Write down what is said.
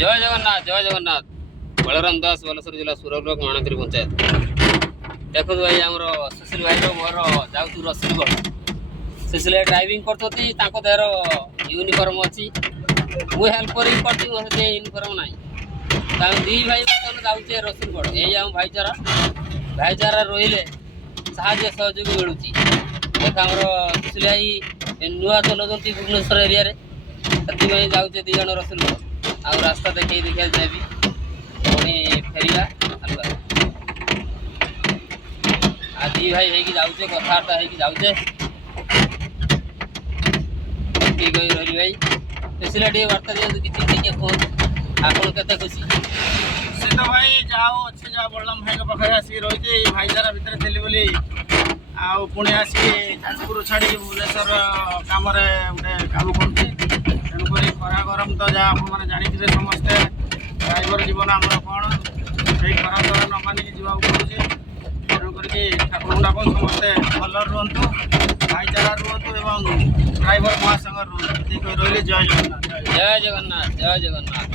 जय जगन्नाथ बलराम दास बालेश्वर जिला सुरत ब्लॉक माणत्री पंचायत देखो भाई आम सुशील भाई मोर जाऊँ रसुलगढ़ सुशील ड्राइविंग करते देहर यूनिफर्म अच्छी मुझे हेल्प कर यूनिफर्म ना दी भाई जाऊे रसुलगढ़ यही आम भाईचारा भाईचारा रही साहय सहयोग मिलूँ देख आम सुशील भाई नुआ चलाउंट भुवनेश्वर एरिया से जाऊे दी जन रसुलगढ़ आ रास्ता देखिए देखा जाबी पुणी फेरवा आज दी भाई है जाऊे कथबार्ता है जाऊे ठीक रही भाई सुशील टे बार्ता दिखाते किसी देखिए फोन आपन के खुशी से तो भाई जाओ अच्छे जा बलराम भाई पाखे आसिक रही भाईचारा भितर थी बोली पुणी आसिक जाजपुर छाड़ी भुवनेश्वर कम गोटे कम कर खरा गरम तो जहाँ आपने जानते समस्ते ड्राइवर जीवन आम कौन से खरा दर न मानिक जावाक पड़े तेणुक ठाकुर डाक समस्ते भल रुहतु भाईचारा रुहतु एवं ड्राइवर महासंघ रुहतु रही जय जगन्नाथ जय जगन्नाथ जय जगन्नाथ।